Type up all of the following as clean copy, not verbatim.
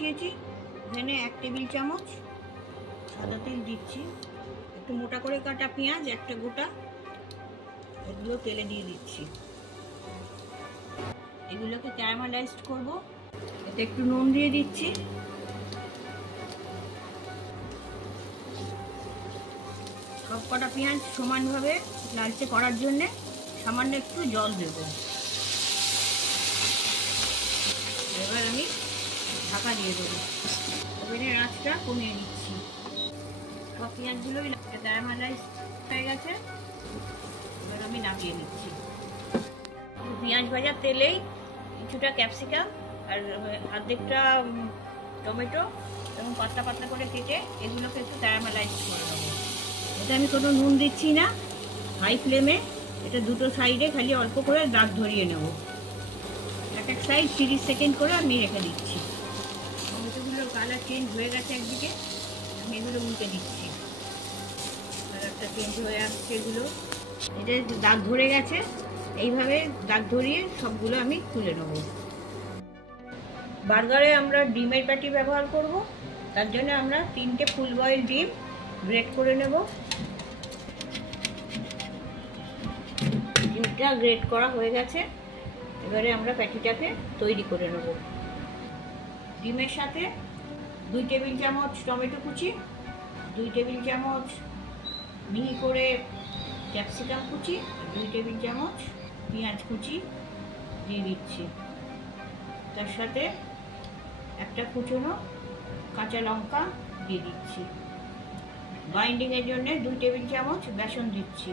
বসিয়েছি, এখানে 1 টেবিল চামচ সাদা তেল দিচ্ছি। একটু মোটা করে কাটা পেঁয়াজ একটা গোটা, এগুলো তেলে দিয়ে দিচ্ছি। এগুলোকে ক্যারামেলাইজড করব। এতে একটু নুন দিয়ে দিচ্ছি। সব কটা পেঁয়াজ সমানভাবে লালচে করার জন্যে সামান্য একটু জল দেব। এবার আমি ঢাকা দিয়ে দেবো। ওভেনের আঁচটা কমিয়ে দিচ্ছি। সব পেঁয়াজগুলোই ক্যারামেলাইজ হয়ে গেছে, এবার আমি নামিয়ে নিচ্ছি। পেঁয়াজ ভাজার তেলেই কিছুটা ক্যাপসিকাম আর অর্ধেকটা টমেটো এবং পাতলা পাতলা করে কেটে এগুলোকে একটু ক্যারামেলাইজ করে দেবো। এটা আমি কোনো নুন দিচ্ছি না, হাই ফ্লেমে এটা দুটো সাইডে খালি অল্প করে দাগ ধরিয়ে নেব। এক এক সাইড 30 সেকেন্ড করে আমি রেখে দিচ্ছি। টমেটোগুলোর কালার চেঞ্জ হয়ে গেছে একদিকে, আমি এগুলো উল্টে দিচ্ছি। কালারটা চেঞ্জ হয়ে আসছে, এগুলো এটা দাগ ধরে গেছে। এইভাবে দাগ ধরিয়ে সবগুলো আমি তুলে নেব। বার্গারে আমরা ডিমের প্যাটি ব্যবহার করব, তার জন্য আমরা 3টে ফুল বয়েল ডিম গ্রেট করে নেব। ডিমটা গ্রেট করা হয়ে গেছে, এবারে আমরা প্যাটিটাকে তৈরি করে নেব। ডিমের সাথে 2 টেবিল চামচ টমেটো কুচি, 2 টেবিল চামচ মিহি করে ক্যাপসিকাম কুচি, 2 টেবিল চামচ পেঁয়াজ কুচি দিয়ে দিচ্ছি। তার সাথে একটা কুচনো কাঁচা লঙ্কা দিয়ে দিচ্ছি। বাইন্ডিংয়ের জন্য 2 টেবিল চামচ বেসন দিচ্ছি।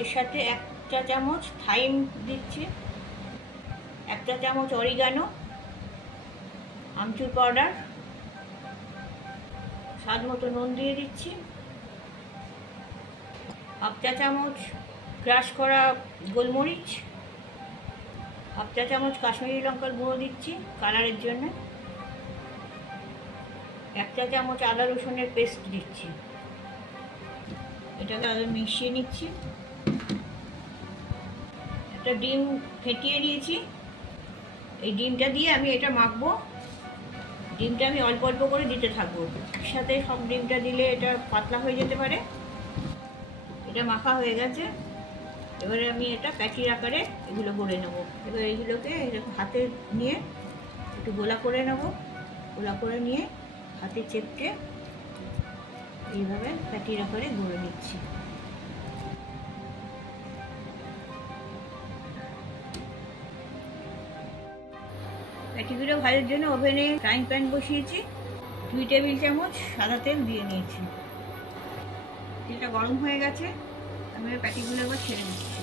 এর সাথে 1 চা চামচ থাইম দিচ্ছি, 1 চা চামচ অরিগানো, আমচুর পাউডার, স্বাদ মতো নুন দিয়ে দিচ্ছি। 1/2 চা চামচ ক্রাশ করা গোলমরিচ, 1/2 চা চামচ কাশ্মীরি লঙ্কার গুঁড়ো দিচ্ছি কালারের জন্য, 1 চা চামচ আদা রসুনের পেস্ট দিচ্ছি। এটাকে আগে মিশিয়ে নিচ্ছি। একটা ডিম ফেটিয়ে নিয়েছি, এই ডিমটা দিয়ে আমি এটা মাখবো। ডিমটা আমি অল্প অল্প করে দিতে থাকবো, একসাথে সব ডিমটা দিলে এটা পাতলা হয়ে যেতে পারে। এটা মাখা হয়ে গেছে, এবারে আমি এটা প্যাটির আকারে এগুলো গড়ে নেব। এবার এইগুলোকে হাতে নিয়ে একটু গোলা করে নেব। গোলা করে নিয়ে হাতে চেপটে এইভাবে প্যাটির আকারে গড়ে নিচ্ছি। প্যাটিগুলো ভাজার জন্য ওভেনে ফ্রাইং প্যান বসিয়েছি, 2 টেবিল চামচ সাদা তেল দিয়ে নিয়েছি। তেলটা গরম হয়ে গেছে, আমি প্যাটিগুলো এবার ছেড়ে দিচ্ছি।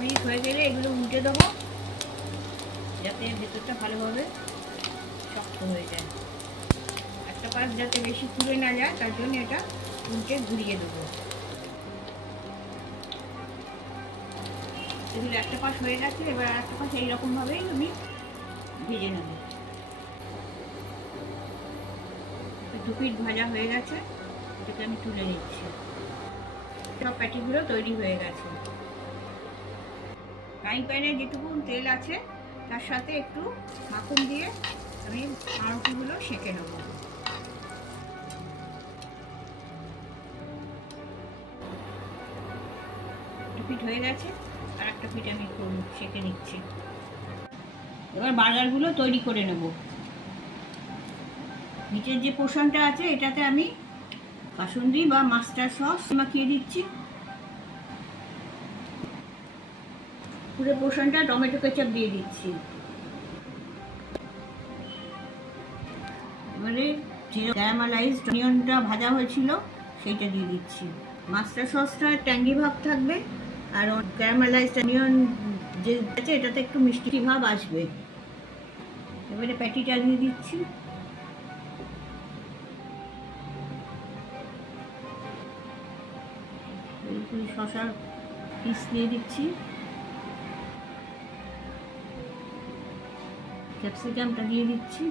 মিনিট হয়ে গেলে এগুলো উল্টে দেবো, যাতে ভেতরটা ভালোভাবে শক্ত হয়ে যায়। একটা পাশ যাতে বেশি পুড়ে না যায়, তার জন্য এটা উল্টে ঘুরিয়ে দেবো। এগুলো একটা পাশ হয়ে গেছে, এবার আরেকটা পাশ এইরকমভাবেই আমি ভেজে নেব। 2 পিঠ ভাজা হয়ে গেছে, এটাকে আমি তুলে নিচ্ছি। সব প্যাটিগুলো তৈরি হয়ে গেছে। ফ্রাইং প্যানে যেটুকু তেল আছে তার সাথে একটু মাখন দিয়ে আমি পাউরুটিগুলো সেঁকে নেব। একটা পিঠ হয়ে গেছে, আর একটা পিঠ আমি একটু সেঁকে নিচ্ছি। এবার বার্গারগুলো তৈরি করে নেব। নিচের যে পোর্শনটা আছে এটাতে আমি কাসুন্দি বা মাস্টার্ড সস মাখিয়ে দিচ্ছি। পুরো পোর্শনটা টমেটো কেচাপ দিয়ে দিচ্ছি। এবারে যে ক্যারামেলাইজড অনিয়নটা ভাজা হয়েছিল সেইটা দিয়ে দিচ্ছি। মাস্টার্ড সসটা ট্যাঙ্গি ভাব থাকবে, আর ক্যারামেলাইজড অনিয়ন যে আছে এটাতে একটু মিষ্টি ভাব আসবে। এবারে প্যাটিটা দিয়ে দিচ্ছি। শসার পিস দিয়ে দিচ্ছি। ক্যাপসিকামটা দিয়ে দিচ্ছি।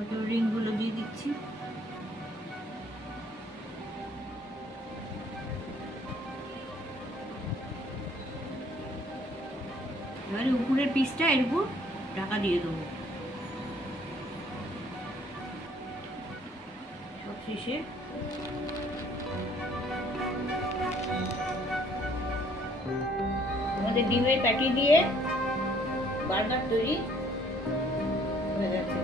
টমেটো রিংগুলো দিয়ে দিচ্ছি। এবারে উপরের পিসটা এর উপর ঢাকা দিয়ে দেবো। সব শেষে আমাদের ডিমের প্যাটি দিয়ে বার্গার তৈরি হয়ে গেছে।